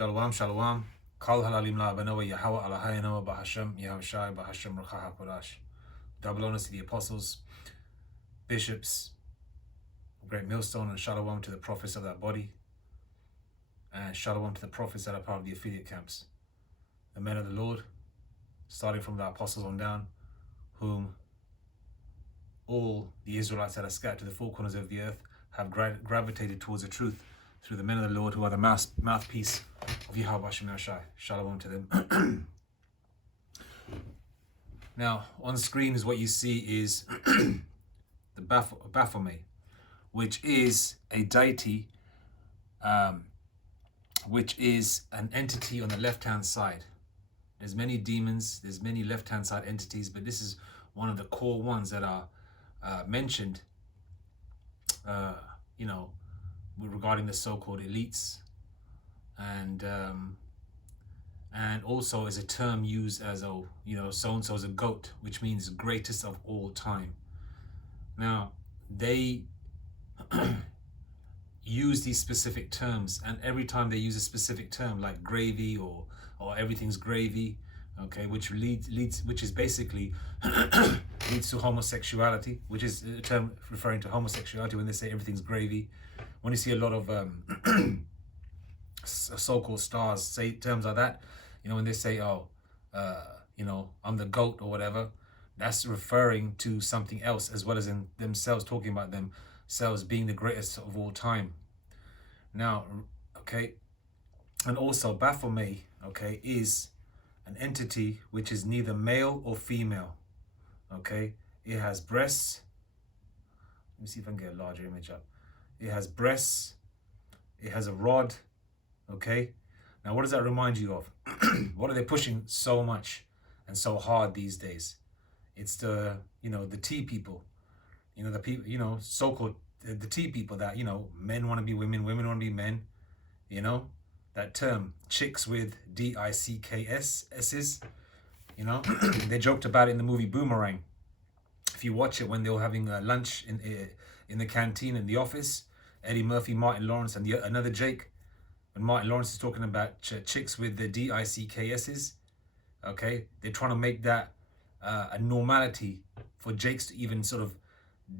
Shalom, shalom. Kal halalim la banawa Yahweh Alahayanawa Bahasham Yahushai Bahasham Ruchaha Kodash. Double honors to the apostles, bishops, great millstone, and shalom to the prophets of that body, and shalom to the prophets that are part of the affiliate camps, the men of the Lord, starting from the apostles on down, whom all the Israelites that are scattered to the four corners of the earth have gravitated towards the truth through the men of the Lord, who are the mouthpiece of Yahweh Hashem Yahushai. Shalom to them. Now, on screen is what you see is the Baphomet, which is a deity, which is an entity on the left-hand side. There's many demons, there's many left-hand side entities, but this is one of the core ones that are mentioned, regarding the so-called elites, and also is a term used as so-and-so is a goat, which means greatest of all time. Now, they use these specific terms, and every time they use a specific term like gravy or everything's gravy, okay, which is basically leads to homosexuality, which is a term referring to homosexuality when they say everything's gravy. When you see a lot of so-called stars say terms like that, when they say, I'm the goat or whatever, that's referring to something else, as well as in themselves talking about themselves being the greatest of all time. Now, okay, and also Baphomet, okay, is an entity which is neither male or female, okay? It has breasts. Let me see if I can get a larger image up. It has breasts. It has a rod, okay? Now, what does that remind you of? What are they pushing so much and so hard these days? It's the tea people, the people, so-called the tea people that, men want to be women, women want to be men, that term, chicks with D-I-C-K-S-S's, they joked about it in the movie Boomerang. If you watch it when they were having lunch in the canteen in the office, Eddie Murphy, Martin Lawrence, and another Jake, when Martin Lawrence is talking about chicks with the D-I-C-K-S's, okay, they're trying to make that a normality for Jakes to even sort of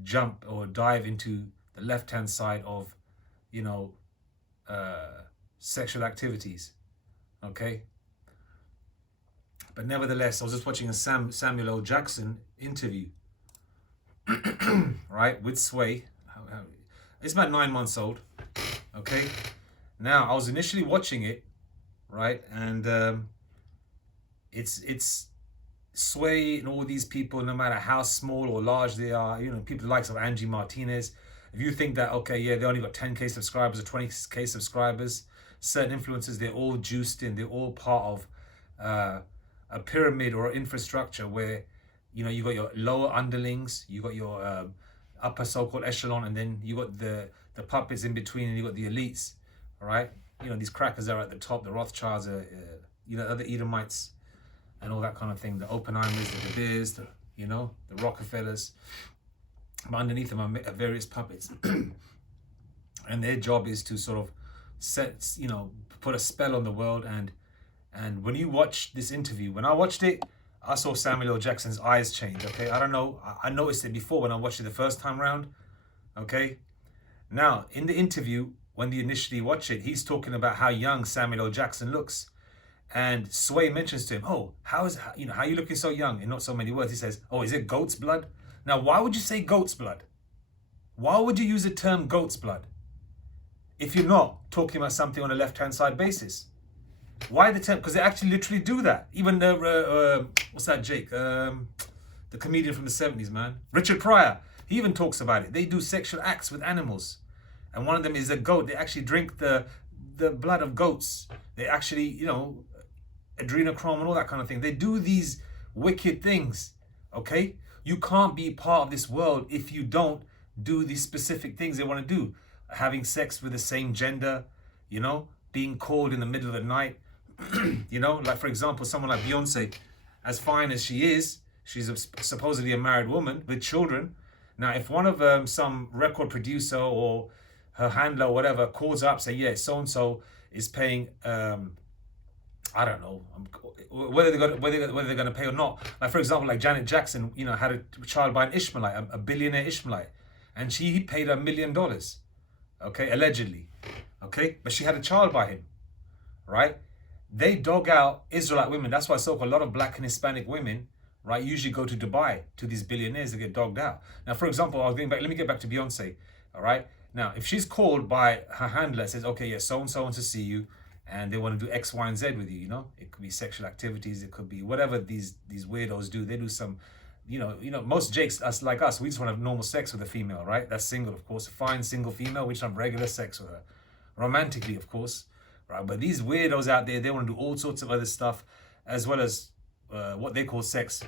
jump or dive into the left-hand side of, sexual activities, okay? But nevertheless, I was just watching a Samuel L. Jackson interview, right, with Sway. It's about 9 months old, okay? Now, I was initially watching it, right, and it's Sway and all these people, no matter how small or large they are, people likes of Angie Martinez. If you think that, okay, yeah, they only got 10K subscribers or 20K subscribers, certain influencers, they're all juiced in, they're all part of a pyramid or infrastructure where, you got your lower underlings, you got your upper so-called echelon, and then you got the puppets in between, and you got the elites, all right? These crackers are at the top, the Rothschilds, other Edomites, and all that kind of thing, the Oppenheimers, the De Beers, the Rockefellers. But underneath them are various puppets. And their job is to sort of put a spell on the world. And when you watch this interview, when I watched it, I saw Samuel L. Jackson's eyes change, okay? I don't know, I noticed it before when I watched it the first time round, okay? Now, in the interview, when you initially watch it, he's talking about how young Samuel L. Jackson looks. And Sway mentions to him, oh, how are you looking so young? In not so many words, he says, oh, is it goat's blood? Now, why would you say goat's blood? Why would you use the term goat's blood if you're not talking about something on a left-hand side basis? Why the term? Because they actually literally do that. Even what's that, Jake? The comedian from the 70s, man. Richard Pryor. He even talks about it. They do sexual acts with animals. And one of them is a goat. They actually drink the blood of goats. They actually, adrenochrome and all that kind of thing. They do these wicked things, okay? You can't be part of this world if you don't do these specific things they want to do. Having sex with the same gender, being called in the middle of the night, like for example, someone like Beyonce, as fine as she is, she's supposedly a married woman with children. Now, if one of some record producer or her handler or whatever calls her up, say, yeah, so and so is paying. I don't know whether they're gonna pay or not. Like, for example, like Janet Jackson, had a child by an Ishmaelite, a billionaire Ishmaelite, and he paid her $1 million. Okay, allegedly. Okay, but she had a child by him, right? They dog out Israelite women. That's why a lot of black and Hispanic women, right, usually go to Dubai to these billionaires that get dogged out. Now, for example, let me get back to Beyonce. All right. Now, if she's called by her handler, says, okay, yeah, so and so wants to see you, and they want to do X, Y, and Z with you. It could be sexual activities, it could be whatever these weirdos do. They do some, most jakes, like us, we just want to have normal sex with a female, right? That's single, of course, a fine single female. We just have regular sex with her, romantically, of course, right? But these weirdos out there, they want to do all sorts of other stuff, as well as what they call sex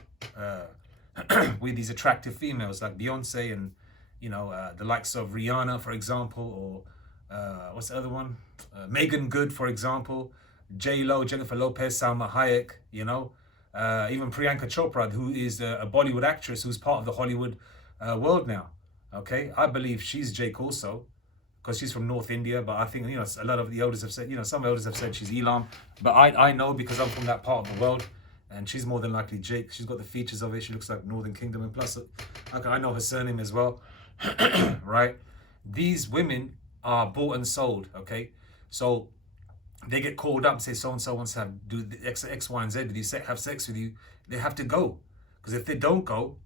with these attractive females like Beyonce and the likes of Rihanna, for example, or what's the other one? Megan Good, for example, J-Lo, Jennifer Lopez, Salma Hayek, even Priyanka Chopra, who is a Bollywood actress who's part of the Hollywood world now. Okay, I believe she's Jake also, because she's from North India, but I think, a lot of the elders have said, some elders have said she's Elam, but I know because I'm from that part of the world, and she's more than likely Jake. She's got the features of it. She looks like Northern Kingdom, and plus, I know her surname as well, right? These women are bought and sold, okay? So they get called up and say, so-and-so wants to do the X, Y, and Z with you, have sex with you. They have to go, because if they don't go,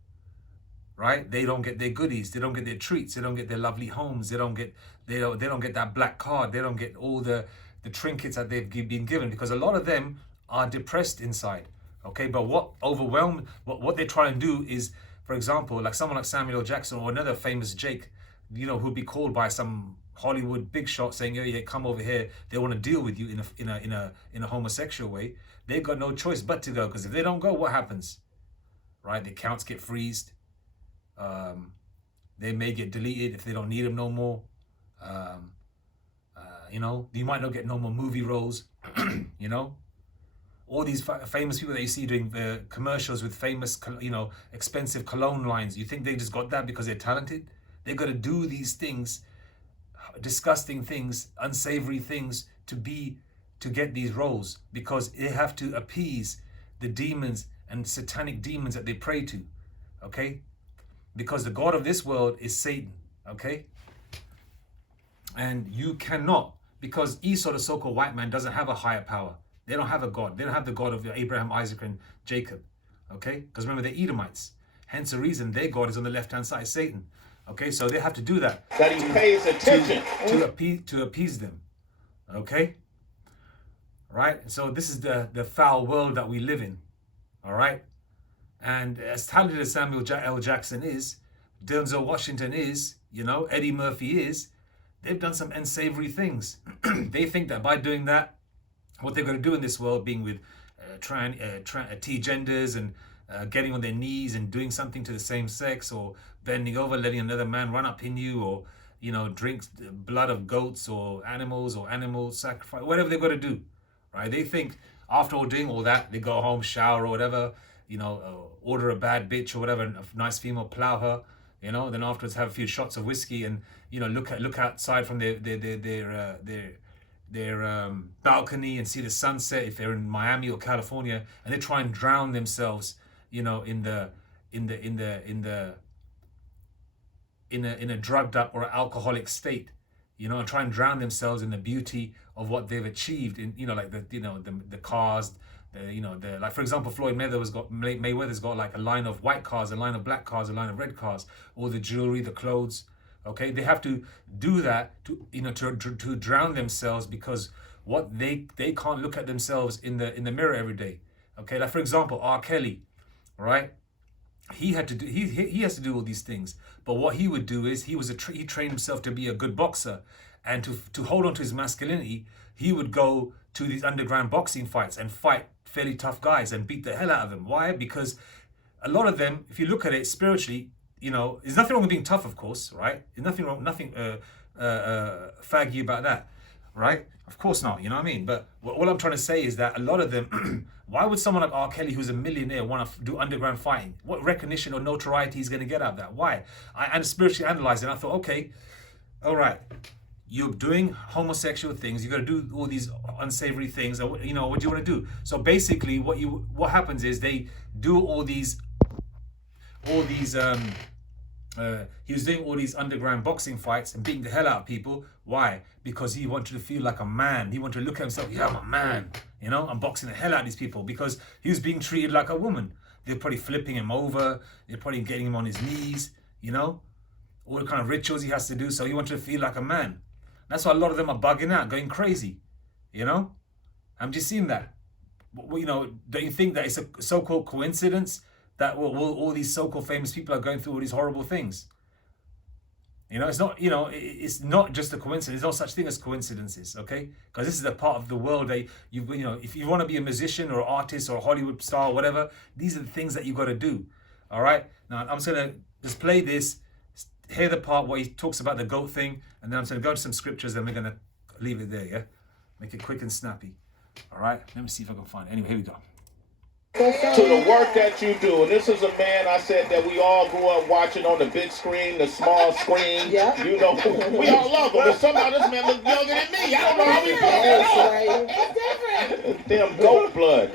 right, they don't get their goodies, they don't get their treats, they don't get their lovely homes, they don't get that black card, they don't get all the trinkets that they've been given, because a lot of them are depressed inside. Okay, but what they're trying to do is, for example, like someone like Samuel L. Jackson or another famous Jake, who'd be called by some Hollywood big shot saying, yeah, come over here. They want to deal with you in a homosexual way. They've got no choice but to go, because if they don't go, what happens? Right, the accounts get freezed. They may get deleted if they don't need them no more. You might not get no more movie roles. All these famous people that you see doing commercials with famous, expensive cologne lines. You think they just got that because they're talented? They've got to do these things, disgusting things, unsavory things to get these roles, because they have to appease the demons and satanic demons that they pray to, okay? Because the God of this world is Satan, okay? And you cannot, because Esau, the so-called white man, doesn't have a higher power. They don't have a God. They don't have the God of Abraham, Isaac, and Jacob. Okay? Because remember, they're Edomites. Hence the reason their God is on the left-hand side, Satan. Okay? So they have to do that. That he pays attention. To appease them. Okay? Right? So this is the foul world that we live in. All right? And as talented as Samuel L. Jackson is, Denzel Washington is, Eddie Murphy is, they've done some unsavory things. They think that by doing that, what they're going to do in this world, being with T-genders and getting on their knees and doing something to the same sex, or bending over, letting another man run up in you, or, drink blood of goats or animal sacrifice, whatever they've got to do, right? They think after all doing all that, they go home, shower or whatever, order a bad bitch or whatever, and a nice female plow her, then afterwards have a few shots of whiskey and, look outside from their balcony and see the sunset if they're in Miami or California, and they try and drown themselves, in a drugged up or alcoholic state, and try and drown themselves in the beauty of what they've achieved in, like the cars, like, for example, Floyd Mayweather's got like a line of white cars, a line of black cars, a line of red cars, all the jewelry, the clothes. Okay, they have to do that to drown themselves, because what they can't look at themselves in the mirror every day. Okay, like, for example, R. Kelly, right? He has to do all these things, but what he would do is he trained himself to be a good boxer, and to hold on to his masculinity, he would go to these underground boxing fights and fight fairly tough guys and beat the hell out of them. Why? Because a lot of them, if you look at it spiritually, there's nothing wrong with being tough, of course, right? There's nothing faggy about that, right? Of course not, you know what I mean? But what I'm trying to say is that a lot of them, why would someone like R. Kelly, who's a millionaire, want to do underground fighting? What recognition or notoriety he's going to get out of that? Why? I spiritually analyzed it, and I thought, okay, all right, you're doing homosexual things. You got to do all these unsavory things. Or, you know, what do you want to do? So basically, what happens is they do all these he was doing all these underground boxing fights and beating the hell out of people. Why? Because he wanted to feel like a man. He wanted to look at himself, yeah, I'm a man. You know, I'm boxing the hell out of these people because he was being treated like a woman. They're probably flipping him over. They're probably getting him on his knees, you know, all the kind of rituals he has to do. So he wanted to feel like a man. That's why a lot of them are bugging out, going crazy, you know. I'm just seeing that. You know, don't you think that it's a so-called coincidence that all these so-called famous people are going through all these horrible things? You know, it's not. You know, it's not just a coincidence. There's no such thing as coincidences, okay? Because this is a part of the world that you know. If you want to be a musician or artist or a Hollywood star or whatever, these are the things that you got to do. All right. Now I'm just gonna just play this. Hear the part where he talks about the goat thing, and then I'm gonna go to some scriptures, and we're gonna leave it there. Yeah, make it quick and snappy. All right. Let me see if I can find it. Anyway, here we go. To the work that you do. And this is a man I said that we all grew up watching on the big screen, the small screen. Yeah. You know, we all love him. But somehow this man looks younger than me. I don't know how we pulled it off. It's different. Damn goat blood.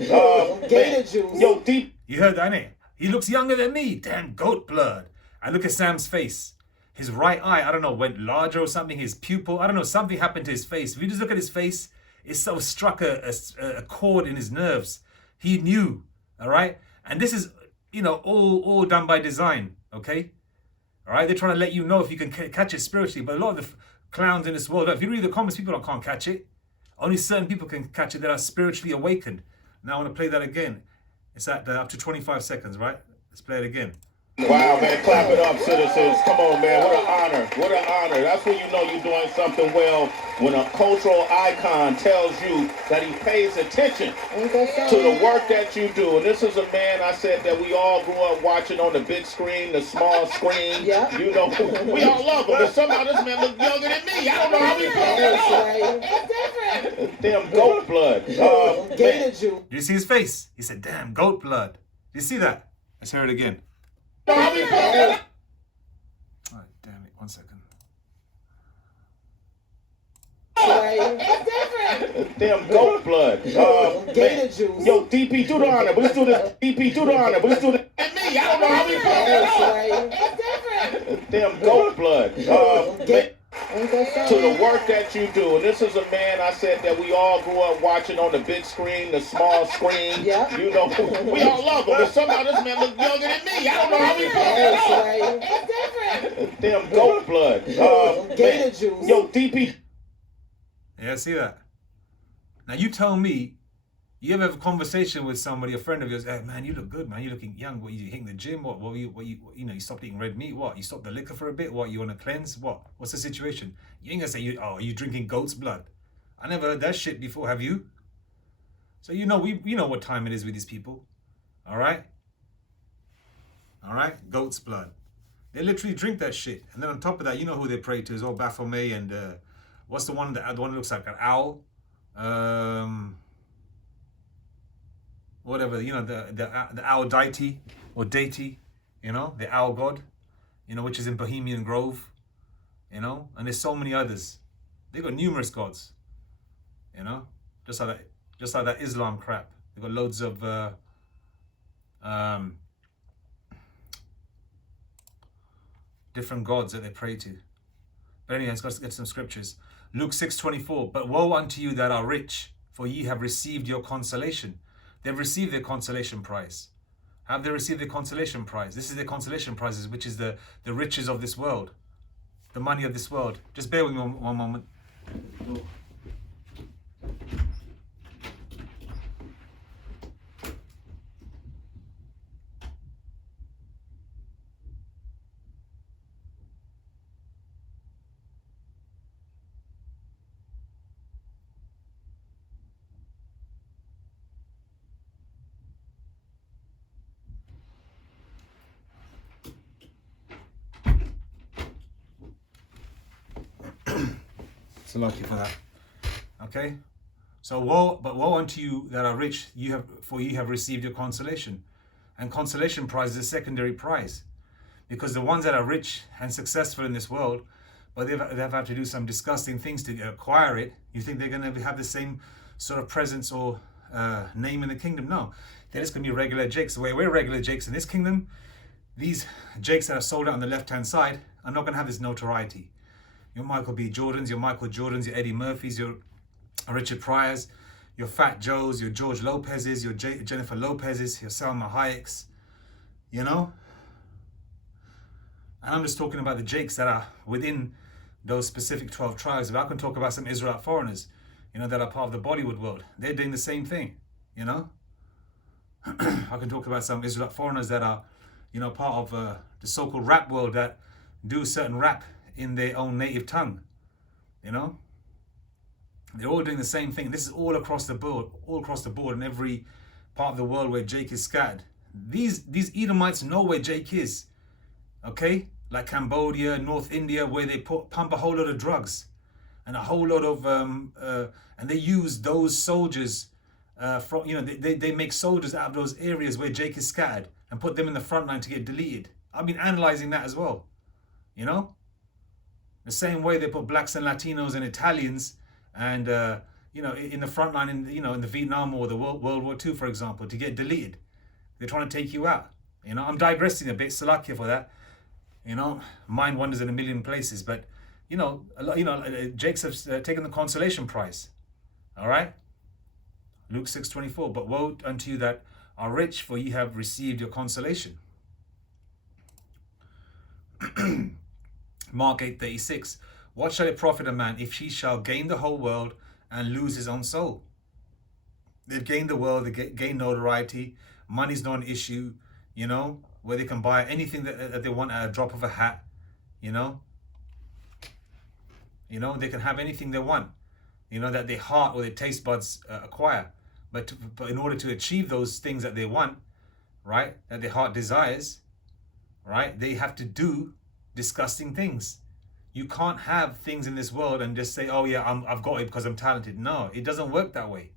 Gator juice. Yo, deep. You heard that, innit? He looks younger than me. Damn goat blood. And look at Sam's face. His right eye, I don't know, went larger or something. His pupil, I don't know, something happened to his face. If you just look at his face, it sort of struck a chord in his nerves. He knew. All right, and this is, you know, all done by design. Okay, all right. They're trying to let you know if you can catch it spiritually, but a lot of the clowns in this world, if you read the comments, people can't catch it. Only certain people can catch it that are spiritually awakened. Now I want to play that again. It's at up to 25 seconds, right? Let's play it again. Wow, man, clap it up, citizens. Come on, man. What an honor. What an honor. That's when you know you're doing something well, when a cultural icon tells you that he pays attention to the work that you do. And this is a man I said that we all grew up watching on the big screen, the small screen. Yeah. You know, we all love him. But somehow this man looks younger than me. I don't know how we pulled it off. It's different. Damn goat blood. Gator juice. You see his face? He said, damn goat blood. You see that? Let's hear it again. Alright, damn it, 1 second. Damn goat blood. Gator juice. Yo, DP, do the honor. Let's do this. DP, do the honor. Let's do this. And me, I don't know how we pulled it off. Damn goat blood. To the work that you do. And this is a man I said that we all grew up watching on the big screen, the small screen. Yeah. You know, we all love him. But somehow this man looks younger than me. I don't know how we pulled it off. It's different. Damn goat blood. Gator juice. Yo, DP. Yeah, see that? Now you tell me, you ever have a conversation with somebody, a friend of yours, hey man, you look good, man, you're looking young, what, you hitting the gym, you stopped eating red meat, what, you stopped the liquor for a bit, what, you want to cleanse, what's the situation? You ain't gonna say, are you drinking goat's blood? I never heard that shit before, have you? So you know what time it is with these people, all right, goat's blood. They literally drink that shit, and then on top of that, you know who they pray to is all Baphomet and what's the one that looks like an owl, whatever, you know, the owl deity or deity, you know, the owl god, you know, which is in Bohemian Grove, you know, and there's so many others. They got numerous gods, you know, just like that Islam crap. They got loads of different gods that they pray to. But anyway, let's get some scriptures. Luke 6:24. But woe unto you that are rich, for ye have received your consolation. They've received their consolation prize. Have they received their consolation prize? This is their consolation prizes, which is the riches of this world, the money of this world. Just bear with me one moment. So lucky for that. Okay. So woe unto you that are rich, for ye have received your consolation. And consolation prize is a secondary prize. Because the ones that are rich and successful in this world, but they've had to do some disgusting things to acquire it. You think they're going to have the same sort of presence or name in the kingdom? No, they're just going to be regular jakes. The way we're regular jakes in this kingdom, these jakes that are sold out on the left-hand side are not going to have this notoriety. Your Michael B. Jordans, your Michael Jordans, your Eddie Murphys, your Richard Pryors, your Fat Joes, your George Lopez's, your Jennifer Lopez's, your Salma Hayek's, you know? And I'm just talking about the jakes that are within those specific 12 tribes. But I can talk about some Israelite foreigners, you know, that are part of the Bollywood world. They're doing the same thing, you know? I can talk about some Israelite foreigners that are, you know, part of the so-called rap world that do certain rap in their own native tongue, you know? They're all doing the same thing. This is all across the board in every part of the world where Jake is scattered. These Edomites know where Jake is, okay? Like Cambodia, North India, where they pump a whole lot of drugs and a whole lot of, and they use those soldiers from, you know, they make soldiers out of those areas where Jake is scattered and put them in the front line to get deleted. I've been analyzing that as well, you know? The same way they put blacks and Latinos and Italians and, you know, in the front line, in the Vietnam War, the World War II, for example, to get deleted. They're trying to take you out. You know, I'm digressing a bit, Salakia for that. You know, mind wanders in a million places, but, you know, Jakes have taken the consolation prize. All right? Luke 6:24, but woe unto you that are rich, for ye have received your consolation. Mark 8:36, what shall it profit a man if he shall gain the whole world and lose his own soul? They've gained the world, they gain notoriety, money's not an issue, you know, where they can buy anything that they want at a drop of a hat, you know. You know, they can have anything they want, you know, that their heart or their taste buds acquire. But in order to achieve those things that they want, right, that their heart desires, right, they have to do disgusting things. You can't have things in this world and just say, oh yeah, I've got it because I'm talented. No, it doesn't work that way.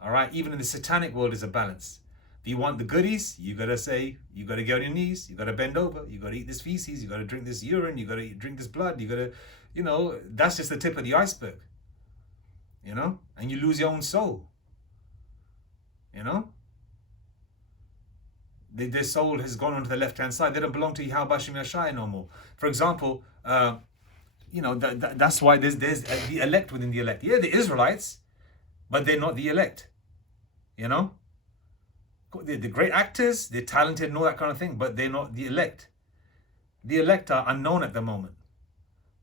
All right, even in the satanic world is a balance. If you want the goodies, you gotta get on your knees, you gotta bend over, you gotta eat this feces, you gotta drink this urine, you gotta drink this blood, you gotta, you know, that's just the tip of the iceberg. You know, and you lose your own soul. You know, their soul has gone onto the left-hand side. They don't belong to Yahweh Bashim Yashai no more. For example, you know, that's why there's the elect within the elect. Yeah, the Israelites, but they're not the elect. You know, they're great actors, they're talented and all that kind of thing, but they're not the elect. The elect are unknown at the moment,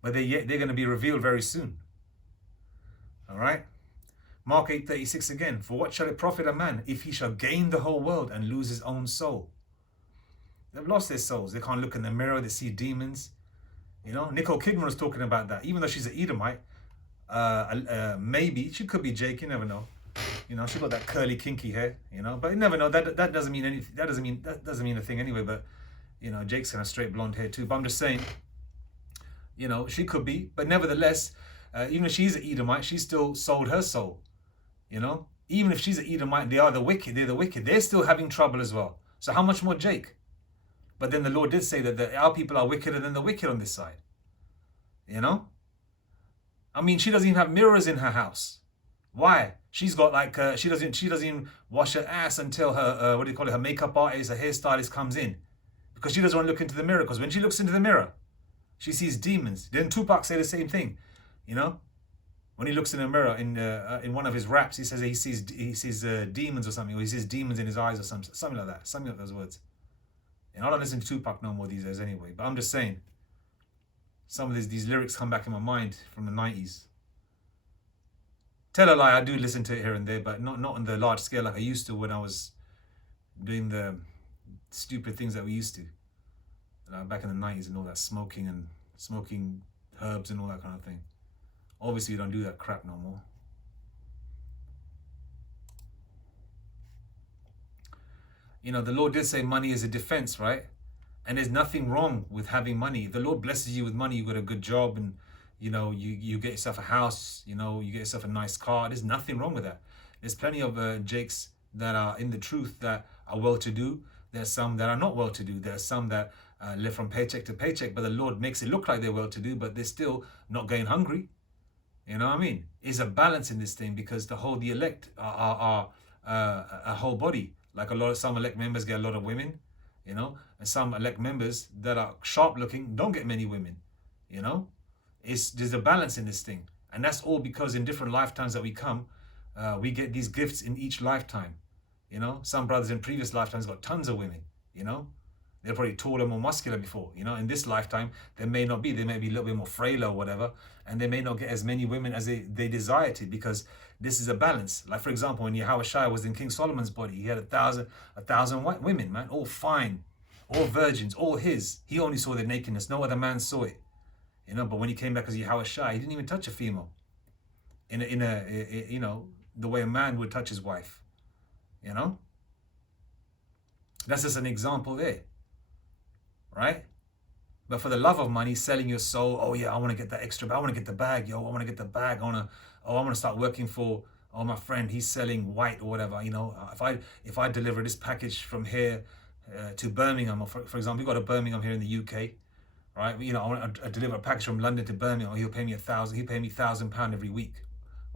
but they're going to be revealed very soon. All right. Mark 8:36 again, for what shall it profit a man if he shall gain the whole world and lose his own soul? They've lost their souls. They can't look in the mirror, they see demons. You know, Nicole Kidman was talking about that. Even though she's an Edomite, maybe she could be Jake, you never know. You know, she got that curly kinky hair, you know, but you never know. That doesn't mean anything. That doesn't mean a thing anyway, but you know, Jake's kind of straight blonde hair too. But I'm just saying, you know, she could be, but nevertheless, even if she's an Edomite, she still sold her soul. You know, even if she's an Edomite, they're the wicked. They're still having trouble as well. So how much more Jake? But then the Lord did say that our people are wickeder than the wicked on this side. You know? I mean, she doesn't even have mirrors in her house. Why? She's got like, she doesn't even wash her ass until her, her makeup artist, her hairstylist comes in. Because she doesn't want to look into the mirror. Because when she looks into the mirror, she sees demons. Didn't Tupac say the same thing? You know? When he looks in a mirror in one of his raps, he says he sees demons or something, or he sees demons in his eyes or something like that, something like those words. And I don't listen to Tupac no more these days anyway. But I'm just saying, some of these lyrics come back in my mind from the 90s. Tell a lie, I do listen to it here and there, but not on the large scale like I used to when I was doing the stupid things that we used to. Back in the 90s and all that smoking herbs and all that kind of thing. Obviously, we don't do that crap no more. You know, the Lord did say money is a defense, right? And there's nothing wrong with having money. If the Lord blesses you with money, you got a good job and, you know, you get yourself a house, you know, you get yourself a nice car. There's nothing wrong with that. There's plenty of Jakes that are in the truth that are well-to-do. There's some that are not well-to-do. There's some that live from paycheck to paycheck, but the Lord makes it look like they're well-to-do, but they're still not going hungry. You know what I mean? Is a balance in this thing, because the elect are a whole body. Like some elect members get a lot of women, you know, and some elect members that are sharp looking don't get many women, you know. There's a balance in this thing, and that's all because in different lifetimes that we come, we get these gifts in each lifetime. You know, some brothers in previous lifetimes got tons of women, you know. They're probably taller, more muscular before, you know. In this lifetime, they may not be. They may be a little bit more frail or whatever, and they may not get as many women as they desire to, because this is a balance. Like, for example, when Yahushua was in King Solomon's body, he had a thousand white women, man, all fine, all virgins, all his. He only saw their nakedness. No other man saw it, you know. But when he came back as Yahushua, he didn't even touch a female in a you know, the way a man would touch his wife, you know. That's just an example there. Right? But for the love of money, selling your soul, oh yeah, I want to get that extra, I want to get the bag, yo, I want to get the bag, I want to start working for, oh, my friend, he's selling white or whatever, you know, if I deliver this package from here to Birmingham, or for example, we got a Birmingham here in the UK, right? You know, I want to deliver a package from London to Birmingham, he'll pay me £1,000 every week,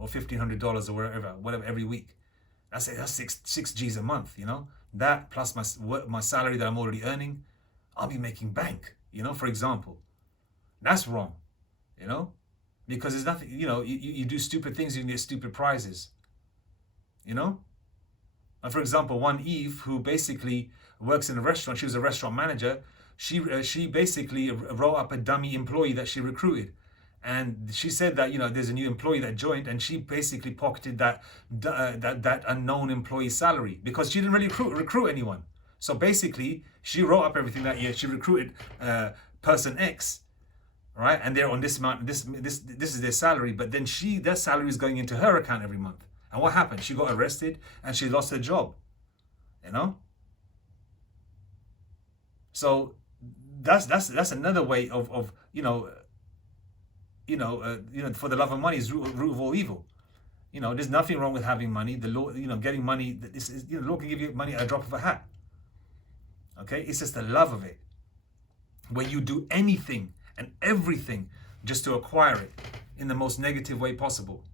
or $1,500 or whatever every week. That's six G's a month, you know. That plus my salary that I'm already earning, I'll be making bank, you know, for example. That's wrong, you know, because there's nothing, you know, you do stupid things, you can get stupid prizes, you know. And for example, one Eve, who basically works in a restaurant, she was a restaurant manager, she basically wrote up a dummy employee that she recruited. And she said that, you know, there's a new employee that joined, and she basically pocketed that unknown employee's salary, because she didn't really recruit anyone. So basically, she wrote up everything that year. She recruited person X, right? And they're on this amount. This is their salary. But then their salary is going into her account every month. And what happened? She got arrested and she lost her job. You know. So that's another way of you know, for the love of money is root of all evil. You know, there's nothing wrong with having money. The Lord, you know, getting money. The Lord can give you money at a drop of a hat. Okay, it's just the love of it, where you do anything and everything just to acquire it in the most negative way possible.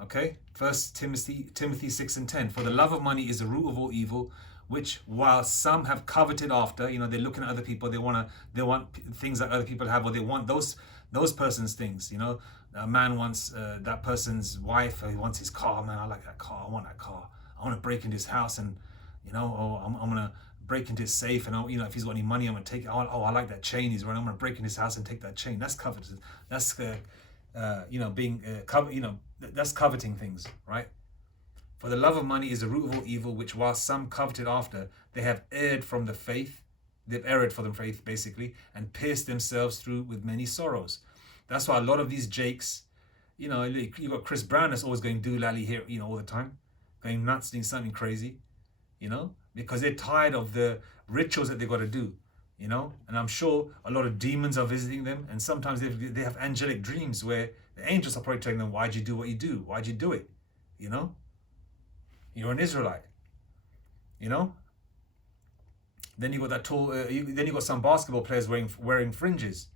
Okay, 1 Timothy 6:10. For the love of money is the root of all evil, which while some have coveted after, you know, they're looking at other people, they want things that other people have, or they want those persons' things. You know, a man wants that person's wife, he wants his car. Man, I like that car. I want that car. I want to break into his house and, you know, oh, I'm gonna break into his safe, and you know, if he's got any money, I'm gonna take it. Oh, I like that chain he's wearing. I'm gonna break into his house and take that chain. That's coveted. That's you know, being you know, that's coveting things, right? For the love of money is the root of all evil, which while some coveted after, they have erred from the faith. They've erred from the faith, basically, and pierced themselves through with many sorrows. That's why a lot of these jakes, you know, you got Chris Brown that's always going doolally here, you know, all the time, going nuts, doing something crazy. You know, because they're tired of the rituals that they've got to do, you know. And I'm sure a lot of demons are visiting them, and sometimes they have angelic dreams where the angels are probably telling them, why'd you do what you do? Why'd you do it? You know, you're an Israelite, you know. Then you got that tall, then you got some basketball players wearing fringes.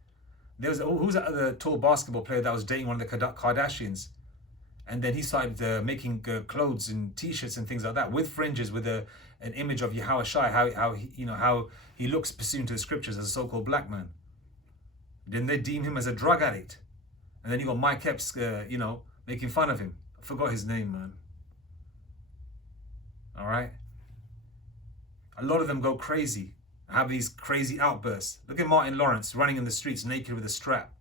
There was, who's that other tall basketball player that was dating one of the Kardashians? And then he started making clothes and T-shirts and things like that with fringes, with an image of Yahushua, how he looks pursuant to the scriptures as a so-called black man. Then they deem him as a drug addict, and then you got Mike Epps, you know, making fun of him. I forgot his name, man. All right. A lot of them go crazy, have these crazy outbursts. Look at Martin Lawrence running in the streets naked with a strap.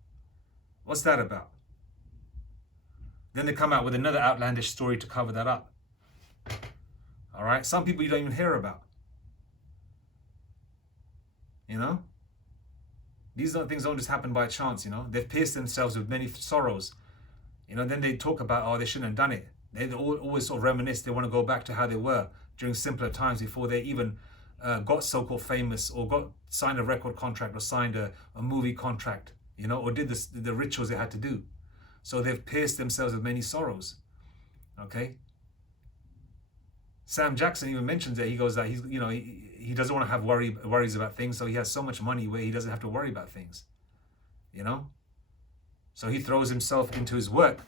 What's that about? Then they come out with another outlandish story to cover that up. All right? Some people you don't even hear about. You know? These things don't just happen by chance, you know? They've pierced themselves with many sorrows. You know, then they talk about, oh, they shouldn't have done it. They always sort of reminisce. They want to go back to how they were during simpler times before they even got so-called famous, or signed a record contract, or signed a movie contract, you know, or did the rituals they had to do. So they've pierced themselves with many sorrows. Okay? Sam Jackson even mentions that he goes that he doesn't want to have worries about things, so he has so much money where he doesn't have to worry about things. So he throws himself into his work.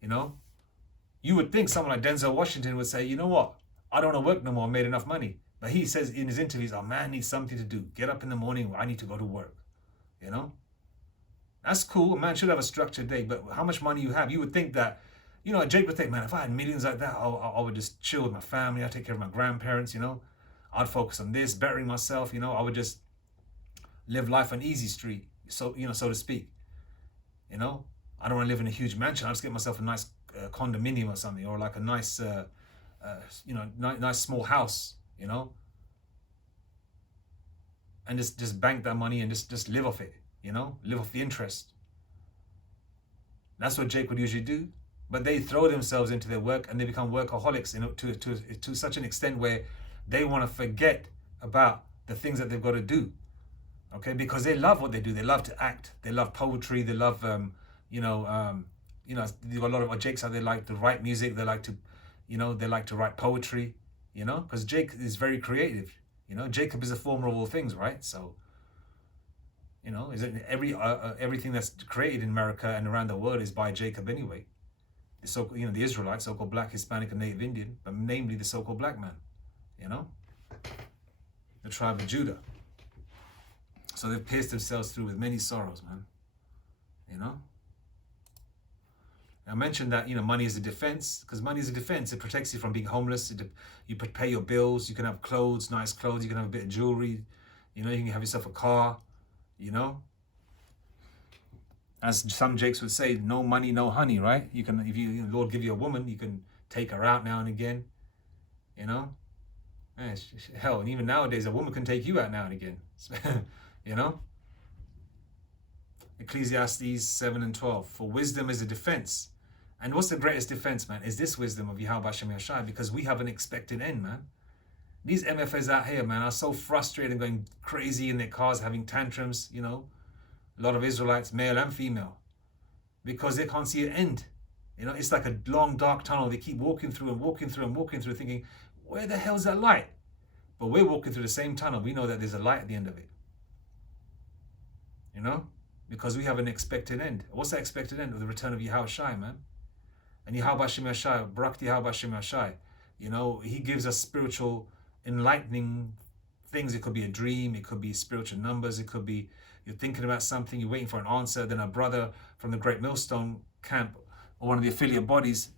You would think someone like Denzel Washington would say, you know what, I don't want to work no more, I made enough money. But he says in his interviews, oh, man needs something to do. Get up in the morning, I need to go to work. That's cool. A man should have a structured day, but how much money you have, you would think that, Jake would think, man, if I had millions like that, I would just chill with my family, I'd take care of my grandparents, I'd focus on this, bettering myself, I would just live life on easy street, so to speak. I don't want to live in a huge mansion. I'll just get myself a nice condominium or something, or like a nice, nice small house, and just bank that money and just live off it, live off the interest. That's what Jake would usually do. But they throw themselves into their work and they become workaholics to such an extent where they want to forget about the things that they've got to do. Okay, because they love what they do. They love to act. They love poetry. They love, they've got a lot of Jakes out there like to write music. They like to, they like to write poetry. Because Jake is very creative. Jacob is a former of all things, right? So, is it everything that's created in America and around the world is by Jacob anyway. The Israelites, so-called black, Hispanic, and Native Indian, but namely the so-called black man. The tribe of Judah. So they've pierced themselves through with many sorrows, man. I mentioned that, money is a defense, because money is a defense. It protects you from being homeless. You pay your bills. You can have clothes, nice clothes. You can have a bit of jewelry. You can have yourself a car, As some Jakes would say, no money, no honey, right? You can, if you, Lord give you a woman, you can take her out now and again, Hell, and even nowadays, a woman can take you out now and again, Ecclesiastes 7 and 12. For wisdom is a defense. And what's the greatest defense, man? Is this wisdom of Yahweh Hashem Yashai, because we have an expected end, man. These MFers out here, man, are so frustrated and going crazy in their cars, having tantrums, A lot of Israelites, male and female, because they can't see an end. It's like a long, dark tunnel. They keep walking through and walking through and walking through, thinking, where the hell's that light? But we're walking through the same tunnel. We know that there's a light at the end of it. Because we have an expected end. What's that expected end? Of the return of Yahweh Shai, man. And Yahweh Hashem Yashai, Barak Yahweh Hashem Yashai. He gives us spiritual, enlightening things. It could be a dream. It could be spiritual numbers. It could be you're thinking about something, you're waiting for an answer, then a brother from the Great Millstone Camp or one of the affiliate bodies,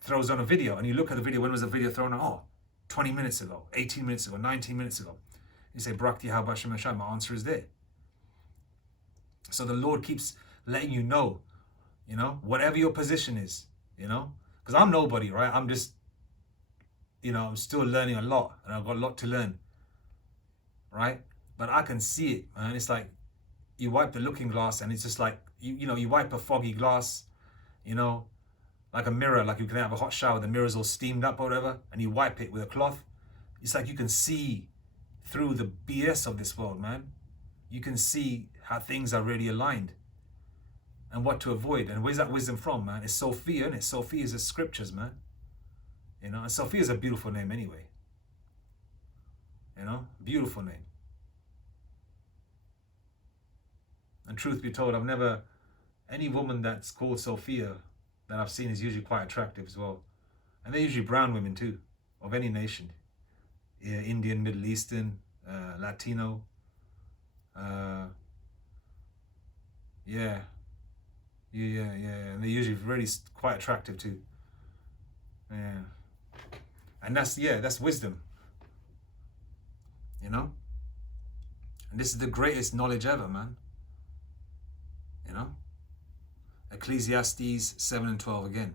throws on a video, and you look at the video. When was the video thrown on? Oh, 20 minutes ago, 18 minutes ago, 19 minutes ago. You say, Barak Yahweh Hashem Yashai, my answer is there. So the Lord keeps letting you know, whatever your position is, because I'm nobody, right? I'm just, I'm still learning a lot, and I've got a lot to learn, right? But I can see it, man. It's like you wipe the looking glass and it's just like, you wipe a foggy glass, like a mirror, like you can have a hot shower, the mirror's all steamed up or whatever, and you wipe it with a cloth. It's like you can see through the BS of this world, man. You can see how things are really aligned and what to avoid. And where's that wisdom from, man? It's Sophia, isn't it? Sophia is the scriptures, man. And Sophia is a beautiful name anyway. Beautiful name. And truth be told, any woman that's called Sophia that I've seen is usually quite attractive as well. And they're usually brown women too, of any nation. Yeah, Indian, Middle Eastern, Latino. Yeah. And they're usually really quite attractive too. Yeah. And that's wisdom. And this is the greatest knowledge ever, man. Ecclesiastes 7 and 12 again.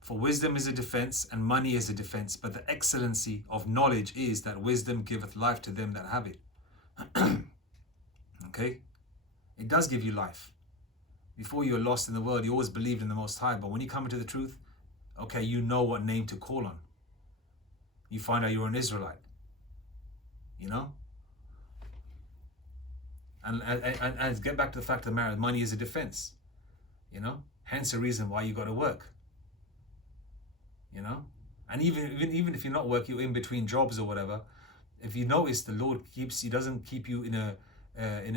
For wisdom is a defense, and money is a defense, but the excellency of knowledge is that wisdom giveth life to them that have it. Okay? It does give you life. Before you were lost in the world, you always believed in the Most High, but when you come into the truth, okay, you know what name to call on. You find out you're an Israelite. And get back to the fact of the matter, money is a defense. Hence the reason why you got to work. And even if you're not working, you're in between jobs or whatever. If you notice, the Lord doesn't keep you in a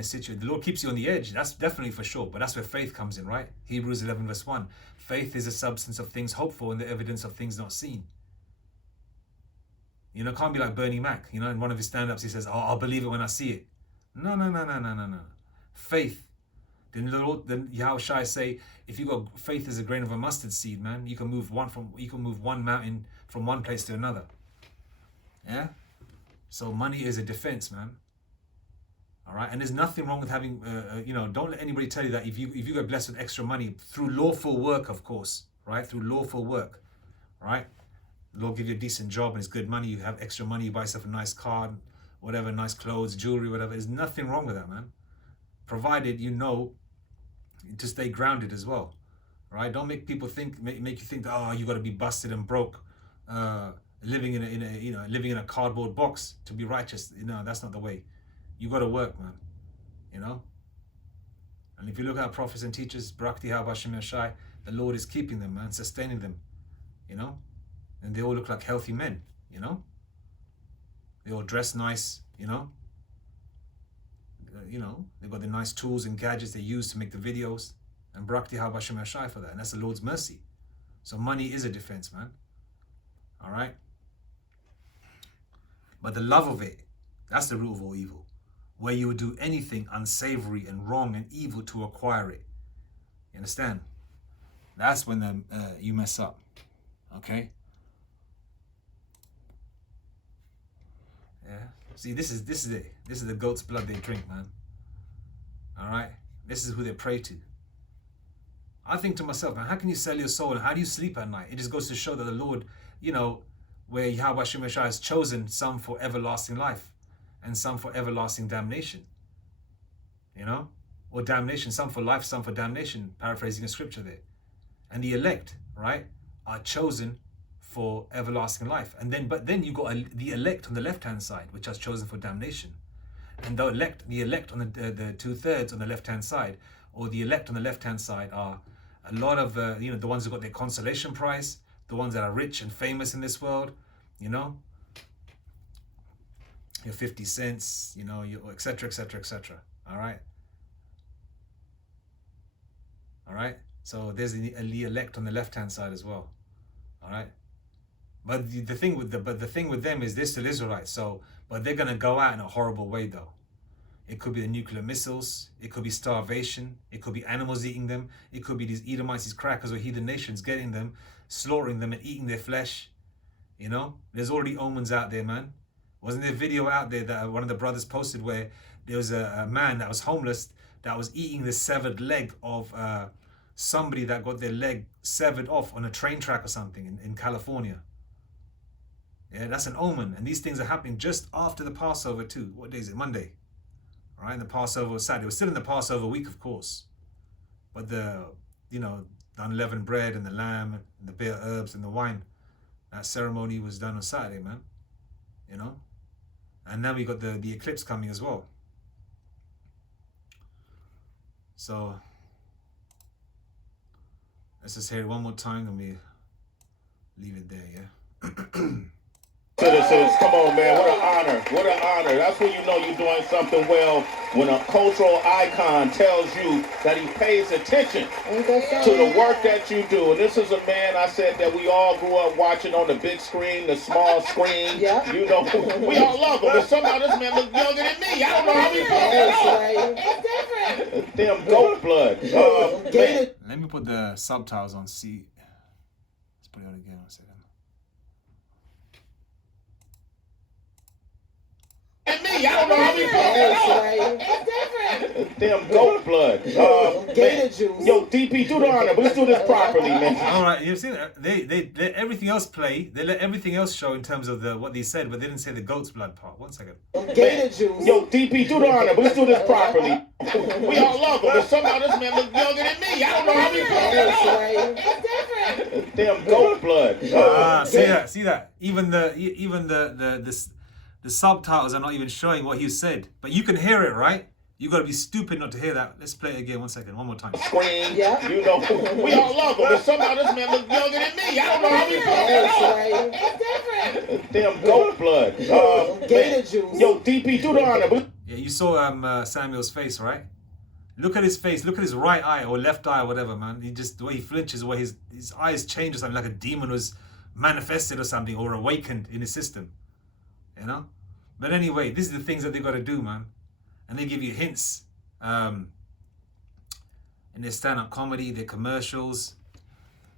situation. The Lord keeps you on the edge. That's definitely for sure. But that's where faith comes in, right? Hebrews 11 verse 1. Faith is the substance of things hoped for and the evidence of things not seen. You know, can't be like Bernie Mac. You know, in one of his stand-ups, he says, "Oh, I'll believe it when I see it." No. Faith. Then Yahushua say, if you got faith as a grain of a mustard seed, man, you can move one mountain from one place to another. Yeah. So money is a defense, man. All right, and there's nothing wrong with having, don't let anybody tell you that if you get blessed with extra money through lawful work, of course, right? Through lawful work, right? The Lord give you a decent job and it's good money. You have extra money, you buy yourself a nice car, whatever, nice clothes, jewelry, whatever. There's nothing wrong with that, man. Provided you know to stay grounded as well, right? Don't make people make you think that, oh, you got to be busted and broke, living in a cardboard box to be righteous. That's not the way. You got to work, man. And if you look at prophets and teachers, Brakti Habashim Yashai, the Lord is keeping them, man, sustaining them, and they all look like healthy men, they all dress nice, they've got the nice tools and gadgets they use to make the videos, and Brakti Habashim Yashai for that, and that's the Lord's mercy. So money is a defense, man. All right. But the love of it, that's the root of all evil, where you would do anything unsavory and wrong and evil to acquire it. You understand? That's when you mess up. Okay. Yeah. See, this is it. This is the goat's blood they drink, man. All right. This is who they pray to. I think to myself, man, how can you sell your soul and how do you sleep at night? It just goes to show that the Lord, where Yahweh Shemeshah has chosen some for everlasting life and some for everlasting damnation. Or damnation, some for life, some for damnation, paraphrasing a scripture there. And the elect, right, are chosen for everlasting life. But then you got the elect on the left-hand side, which are chosen for damnation. And the elect on the 2/3 on the left-hand side, or the elect on the left-hand side are a lot of, the ones who got their consolation prize, the ones that are rich and famous in this world, your 50 cents, your et cetera, et cetera, et cetera. All right. So there's the elect on the left-hand side as well. All right. But the thing with them is they're still Israelites. But they're gonna go out in a horrible way though. It could be the nuclear missiles. It could be starvation. It could be animals eating them. It could be these Edomites, these crackers or heathen nations getting them, slaughtering them and eating their flesh. There's already omens out there, man. Wasn't there a video out there that one of the brothers posted where there was a man that was homeless that was eating the severed leg of somebody that got their leg severed off on a train track or something in California. Yeah, that's an omen. And these things are happening just after the Passover too. What day is it? Monday. All right, and the Passover was Saturday. We're still in the Passover week, of course. But the unleavened bread and the lamb and the bitter herbs and the wine, that ceremony was done on Saturday, man. And now we got the eclipse coming as well. So let's just hear it one more time and we leave it there, yeah? Citizens, come on, man. What an honor. What an honor. That's when you know you're doing something well, when a cultural icon tells you that he pays attention to the work that you do. And this is a man, I said, that we all grew up watching on the big screen, the small screen. Yeah. We all love him. But somehow this man looks younger than me. I don't know how he pulled it off. It's different. Damn goat blood. Let me put the subtitles on C. Let's put it out again 1 second. And me, I don't know how we pulled it off. It's different. Damn goat blood. Gator juice. Yo, DP, do the honor. Let's do this properly, man. All right, you see that? They let everything else play. They let everything else show in terms of what they said, but they didn't say the goat's blood part. 1 second. Gator juice. Yo, DP, do the honor. Let's do this properly. We all love him, but somehow this man looks younger than me. I don't know how we pulled it off. It's different. Damn goat blood. See that? Even the subtitles are not even showing what he said, but you can hear it, right? You got to be stupid not to hear that. Let's play it again. 1 second. One more time. Scream. Yeah. You know, we all love him, but somehow this man looks younger than me. I don't know how he pulled that off. It's different. Damn goat blood. Gator juice. Yo, DP, do the honor. Yeah, you saw Samuel's face, right? Look at his face. Look at his right eye or left eye or whatever, man. He just, the way he flinches, the way his eyes change or something, like a demon was manifested or something, or awakened in his system. You know? But anyway, these are the things that they got to do, man. And they give you hints in their stand-up comedy, their commercials,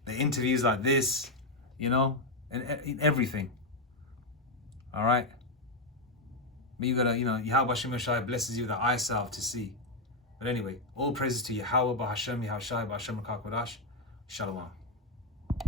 their interviews like this, you know, and in everything. All right? But you got to, you know, Yahweh Hashem Yeshai blesses you with the eye salve to see. But anyway, all praises to Yahweh, Bahashem, Yahweh Shai, Bahashem Rakakodash. Shalom.